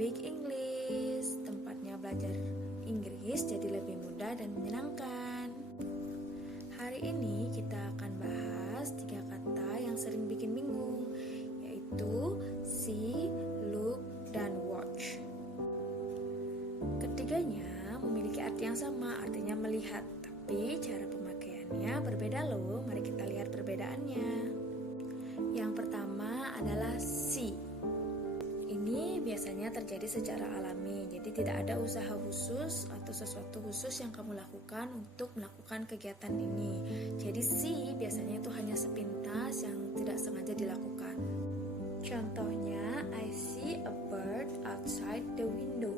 Big English, tempatnya belajar Inggris jadi lebih mudah dan menyenangkan. Hari ini kita akan bahas 3 kata yang sering bikin bingung, yaitu see, look, dan watch. Ketiganya memiliki arti yang sama, artinya melihat, tapi cara pemakaiannya berbeda loh. Mari kita lihat perbedaannya. Yang pertama adalah see. Ini biasanya terjadi secara alami, jadi tidak ada usaha khusus atau sesuatu khusus yang kamu lakukan untuk melakukan kegiatan ini. Jadi see biasanya itu hanya sepintas yang tidak sengaja dilakukan. Contohnya, I see a bird outside the window.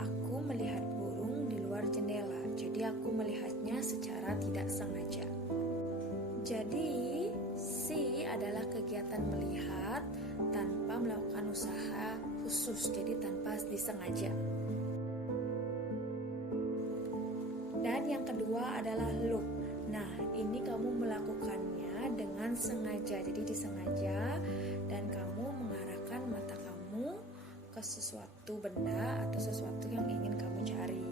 Aku melihat burung di luar jendela, jadi aku melihatnya secara tidak sengaja. Jadi see adalah kegiatan melihat tanpa melakukan usaha khusus, jadi tanpa disengaja. Dan yang kedua adalah look. Nah, ini kamu melakukannya dengan sengaja, jadi disengaja, dan kamu mengarahkan mata kamu ke sesuatu benda atau sesuatu yang ingin kamu cari.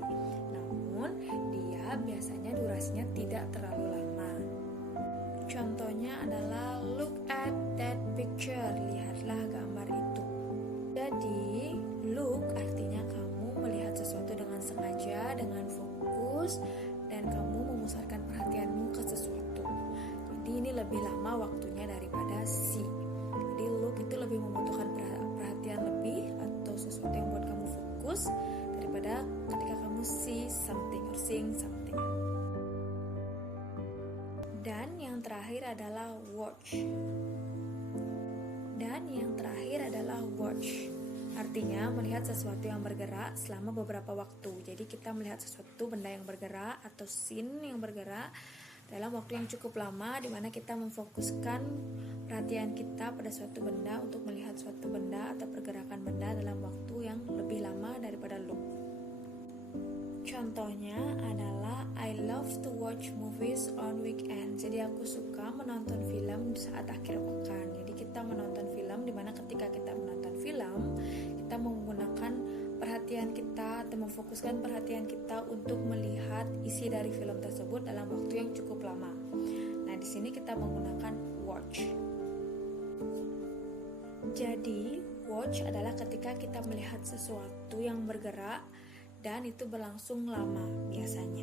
Namun, dia biasanya durasinya tidak terlalu lama. Contohnya adalah look at that picture, lihatlah gambar itu. Jadi, look artinya kamu melihat sesuatu dengan sengaja, dengan fokus, dan kamu memusatkan perhatianmu ke sesuatu. Jadi ini lebih lama waktunya daripada see. Jadi look itu lebih membutuhkan perhatian lebih atau sesuatu yang buat kamu fokus daripada ketika kamu see something or seeing something. Dan yang terakhir adalah watch. Artinya melihat sesuatu yang bergerak selama beberapa waktu. Jadi kita melihat sesuatu benda yang bergerak atau scene yang bergerak dalam waktu yang cukup lama, di mana kita memfokuskan perhatian kita pada suatu benda untuk melihat suatu benda atau pergerakan benda dalam waktu yang lebih lama daripada look. Contohnya adalah I love to watch movies on weekend. Jadi aku suka menonton film saat akhir pekan. Jadi kita menonton film, dimana ketika kita menonton film, kita menggunakan perhatian kita atau memfokuskan perhatian kita untuk melihat isi dari film tersebut dalam waktu yang cukup lama. Nah, di sini kita menggunakan watch. Jadi, watch adalah ketika kita melihat sesuatu yang bergerak dan itu berlangsung lama biasanya.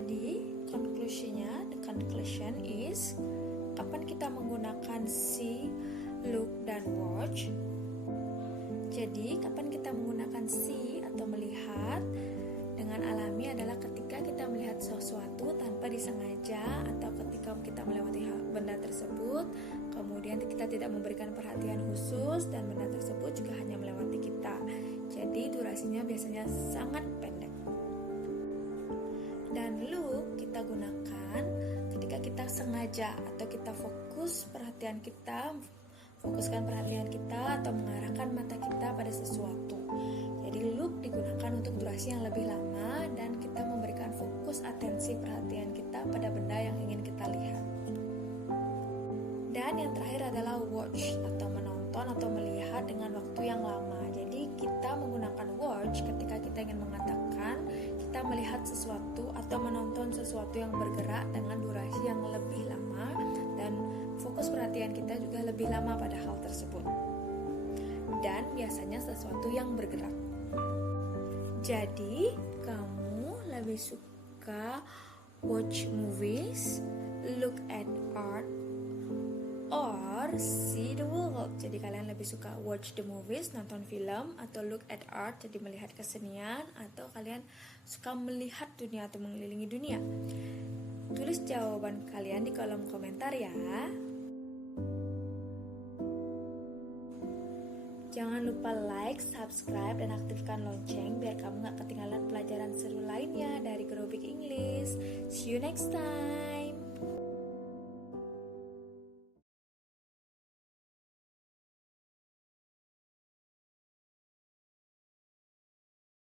Jadi, the conclusion is, kapan kita menggunakan see, look, dan watch? Jadi, kapan kita menggunakan see atau melihat dengan alami adalah ketika kita melihat sesuatu tanpa disengaja atau ketika kita melewati benda tersebut, kemudian kita tidak memberikan perhatian khusus dan benda tersebut juga hanya melewati kita. Jadi durasinya biasanya sangat pendek. Dan look kita gunakan ketika kita sengaja atau kita fokuskan perhatian kita atau mengarahkan mata kita pada sesuatu. Jadi look digunakan untuk durasi yang lebih lama dan kita memberikan fokus atensi perhatian kita pada benda yang ingin kita lihat. Dan yang terakhir adalah watch atau menonton atau melihat dengan waktu yang lama. Jadi kita menggunakan watch ketika kita ingin mengatakan kita melihat sesuatu atau menonton sesuatu yang bergerak dengan durasi yang lebih lama dan fokus perhatian kita juga lebih lama pada hal tersebut. Dan biasanya sesuatu yang bergerak. Jadi kamu lebih suka watch movies, look at art, or see the world. Jadi kalian lebih suka watch the movies, nonton film, atau look at art, jadi melihat kesenian, atau kalian suka melihat dunia atau mengelilingi dunia. Tulis jawaban kalian di kolom komentar ya. Jangan lupa like, subscribe, dan aktifkan lonceng biar kamu gak ketinggalan pelajaran seru lainnya dari Grow Big English. See you next time.